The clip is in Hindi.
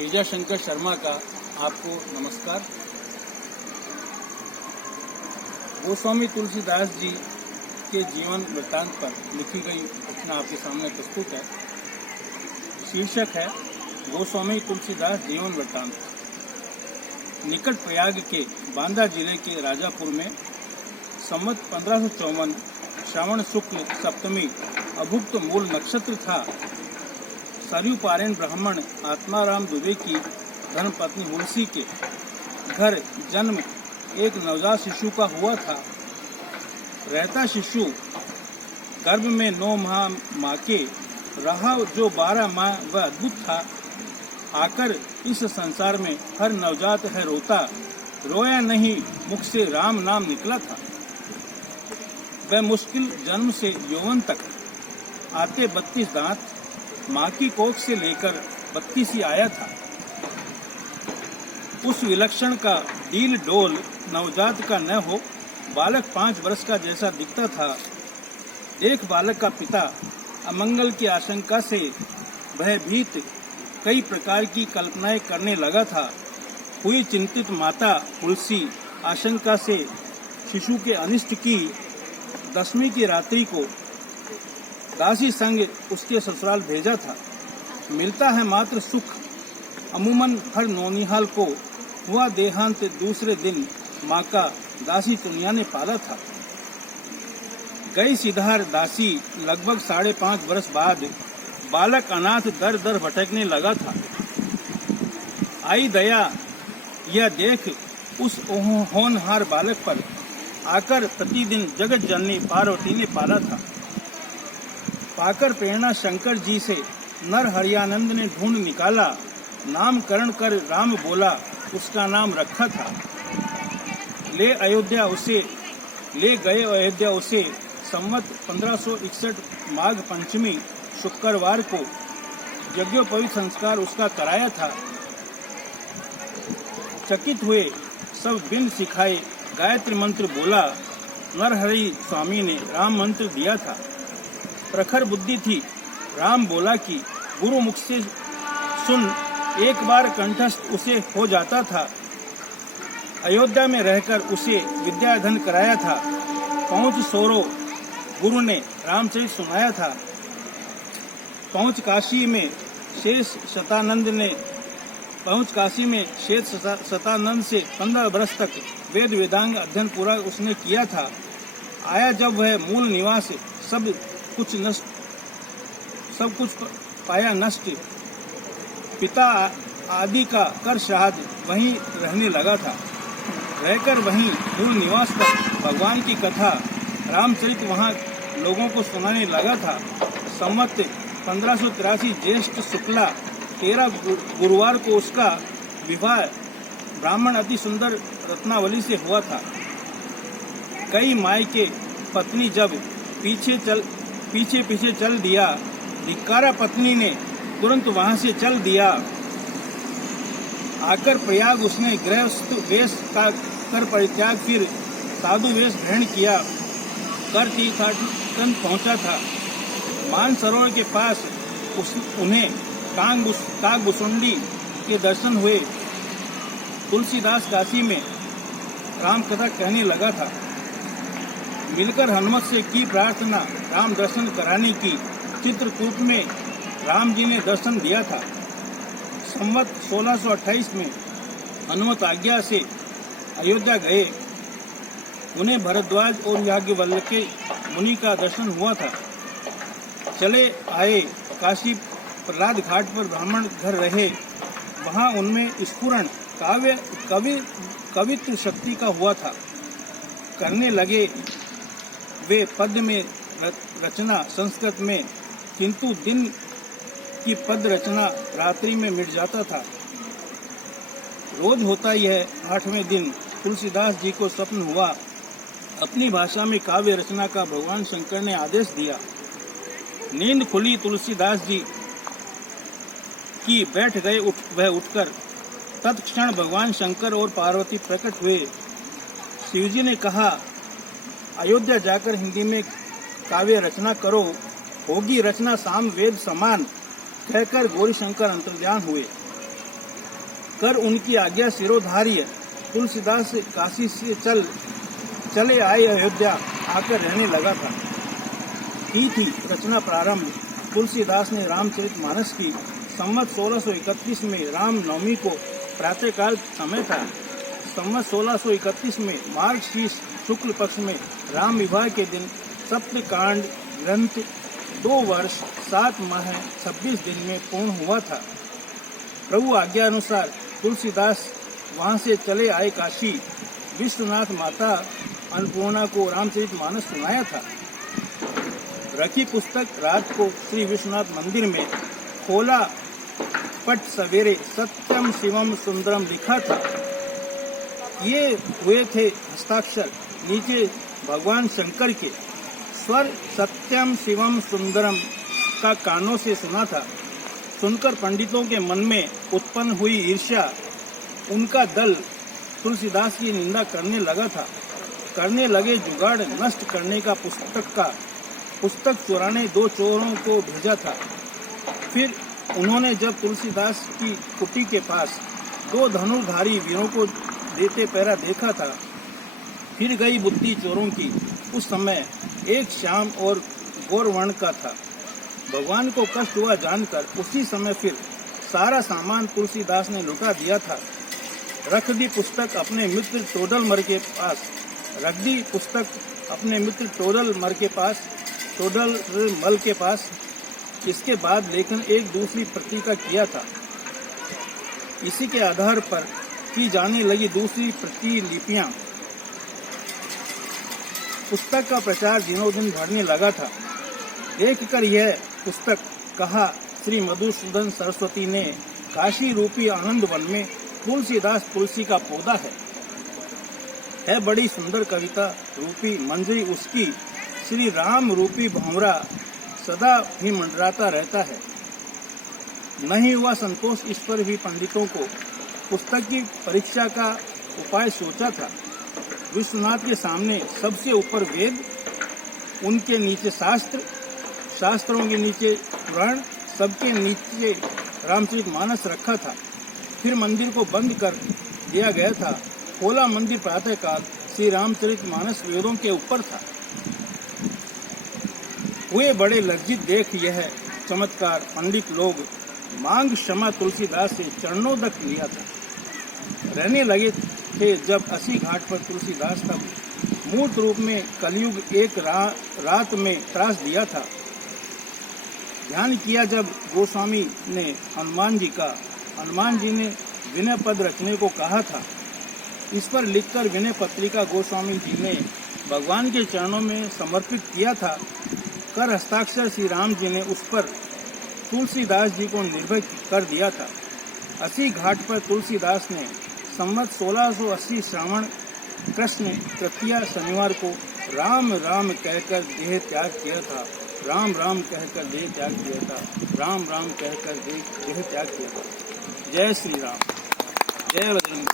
गिरिजाशंकर शर्मा का आपको नमस्कार। गोस्वामी तुलसीदास जी के जीवन वृत्तांत पर लिखी गई रचना आपके सामने प्रस्तुत है। शीर्षक है गोस्वामी तुलसीदास जीवन वृत्तांत। निकट प्रयाग के बांदा जिले के राजापुर में संवत 1554 श्रावण शुक्ल सप्तमी अभुक्त मूल नक्षत्र था। सरयू पारेण ब्राह्मण आत्माराम दुबे की धर्मपत्नी मुंशी के घर जन्म एक नवजात शिशु का हुआ था। रहता शिशु गर्भ में 9 माह माँ के रहा, जो 12 माह वह अद्भुत था। आकर इस संसार में हर नवजात है रोता, रोया नहीं मुख से राम नाम निकला था। वह मुश्किल जन्म से यौवन तक आते 32 दांत माँ की कोख से लेकर 32 ही आया था। उस विलक्षण का डील डोल नवजात का न हो, बालक 5 वर्ष का जैसा दिखता था। एक बालक का पिता अमंगल की आशंका से भयभीत कई प्रकार की कल्पनाएं करने लगा था। हुई चिंतित माता तुलसी आशंका से शिशु के अनिष्ट की 10वीं की रात्रि को दासी संग उसके ससुराल भेजा था। मिलता है मात्र सुख, अमूमन हर नौनिहाल को हुआ देहांत दूसरे दिन माँ का दासी चुनिया ने पाला था। गई सिधार दासी लगभग 5.5 वर्ष बाद बालक अनाथ दर दर भटकने लगा था। आई दया यह देख उस होनहार बालक पर आकर प्रतिदिन जगत जननी पार्वती ने पाला था। पाकर प्रेरणा शंकर जी से नर हरियानंद ने ढूंढ निकाला, नामकरण कर राम बोला, उसका नाम रखा था। ले गए अयोध्या उसे संवत 1561 माघ पंचमी शुक्रवार को यज्ञोपवीत संस्कार उसका कराया था। चकित हुए सब बिन सिखाए गायत्री मंत्र बोला। नरहरि स्वामी ने राम मंत्र दिया था। प्रखर बुद्धि थी, राम बोला कि गुरु मुख से सुन, एक बार कंठस्थ उसे हो जाता था। अयोध्या में रहकर उसे विद्याधन कराया था। पहुंच सोरो गुरु ने रामचरित सुनाया था। पहुंच काशी में शेष शतानंद से 15 वर्ष तक वेद वेदांग अध्ययन पूरा उसने किया था। आया जब वह मूल निवास सब कुछ पाया नष्ट, पिता आदि का कर श्राद्ध वहीं रहने लगा था। रहकर वहीं मूल निवास पर भगवान की कथा रामचरित वहां लोगों को सुनाने लगा था। संवत 1583 ज्येष्ठ शुक्ला 13 गुरुवार को उसका विवाह ब्राह्मण अति सुंदर रत्नावली से हुआ था। कई माई के पत्नी जब पीछे चल दिया, धिक्कारा पत्नी ने तुरंत वहां से चल दिया। आकर प्रयाग उसने गृहस्थ वेश का कर परित्याग फिर साधु वेश ग्रहण किया कर तीर्थाटन पहुंचा था। मानसरोवर के पास उन्हें काकभुसुंडी के दर्शन हुए। तुलसीदास काशी में राम कथा कहने लगा था। मिलकर हनुमत से की प्रार्थना राम दर्शन कराने की। चित्रकूट में राम जी ने दर्शन दिया था। संवत 1628 में हनुमत आज्ञा से अयोध्या गए। उन्हें भरद्वाज और याज्ञवल्क्य मुनि का दर्शन हुआ था। चले आए काशी प्रहलाद घाट पर ब्राह्मण घर रहे। वहां उनमें स्फुरण कवित्व शक्ति का हुआ था। करने लगे वे पद्य में रचना संस्कृत में, किंतु दिन की पद रचना रात्रि में मिट जाता था। रोज होता यह 8वें दिन तुलसीदास जी को स्वप्न हुआ। अपनी भाषा में काव्य रचना का भगवान शंकर ने आदेश दिया। नींद खुली तुलसीदास जी की, बैठ गए। वह उठकर तत्क्षण भगवान शंकर और पार्वती प्रकट हुए। शिवजी ने कहा, अयोध्या जाकर हिंदी में काव्य रचना करो, होगी रचना साम वेद समान, कहकर गौरी शंकर अंतर्ध्यान हुए। कर उनकी आज्ञा सिरोधार्य तुलसीदास काशी से चले आए अयोध्या आकर रहने लगा था। की थी रचना प्रारंभ। तुलसीदास ने रामचरितमानस की संवत 1631 में राम नवमी को प्रातःकाल समय था। संवत 1631 में मार्गशीर्ष शुक्ल पक्ष में राम विवाह के दिन सप्तकांड ग्रंथ 2 वर्ष 7 माह 26 दिन में पूर्ण हुआ था। प्रभु आज्ञा अनुसार तुलसीदास वहां से चले आए काशी। विश्वनाथ माता अन्नपूर्णा को रामचरितमानस सुनाया था। रखी पुस्तक रात को श्री विश्वनाथ मंदिर में खोला, पट सवेरे सत्यम शिवम सुंदरम लिखा था। ये हुए थे हस्ताक्षर। नीचे भगवान शंकर के स्वर सत्यम शिवम सुंदरम का कानों से सुना था। सुनकर पंडितों के मन में उत्पन्न हुई ईर्ष्या, उनका दल तुलसीदास की निंदा करने लगा था। करने लगे जुगाड़ नष्ट करने का पुस्तक चुराने 2 चोरों को भेजा था। फिर उन्होंने जब तुलसीदास की कुटी के पास 2 धनुर्धारी वीरों को देते पैरा देखा था, फिर गई बुद्धि चोरों की। उस समय एक श्याम और गौरवर्ण का था। भगवान को कष्ट हुआ जानकर उसी समय फिर सारा सामान तुलसीदास ने लुटा दिया था। रख दी पुस्तक अपने मित्र टोडरमल के पास। इसके बाद लेखन एक दूसरी प्रति का किया था। इसी के आधार पर की जाने लगी दूसरी प्रतिलिपियां। पुस्तक का प्रचार दिनों दिन बढ़ने लगा था। देख कर यह पुस्तक कहा श्री मधुसूदन सरस्वती ने, काशी रूपी आनंद वन में तुलसीदास तुलसी का पौधा है बड़ी सुंदर कविता रूपी मंजरी उसकी। श्री राम रूपी भंवरा सदा भी मंडराता रहता है। नहीं हुआ संतोष, इस पर भी पंडितों को पुस्तक की परीक्षा का उपाय सोचा था। विश्वनाथ के सामने सबसे ऊपर वेद, उनके नीचे शास्त्रों के नीचे पुराण, सबके नीचे रामचरितमानस रखा था। फिर मंदिर को बंद कर दिया गया था। खोला मंदिर प्रातःकाल श्री रामचरितमानस वेदों के ऊपर था। हुए बड़े लज्जित देख यह चमत्कार पंडित लोग। मांग क्षमा तुलसीदास से चरणों तक लिया था। रहने लगे थे जब 80 घाट पर तुलसीदास तब मूर्त रूप में कलयुग एक रात में त्रास दिया था। ध्यान किया जब गोस्वामी ने हनुमान जी ने विनय पद रचने को कहा था। इस पर लिखकर विनय पत्रिका गोस्वामी जी ने भगवान के चरणों में समर्पित किया था। कर हस्ताक्षर श्री राम जी ने उस पर तुलसीदास जी को निर्भय कर दिया था। 80 घाट पर तुलसीदास ने संवत 1680 श्रावण कृष्ण तृतीया शनिवार को राम राम कहकर देह त्याग किया था। राम राम कहकर देह त्याग किया था। राम राम कहकर देह त्याग किया था। जय श्री राम, जय बजरंग।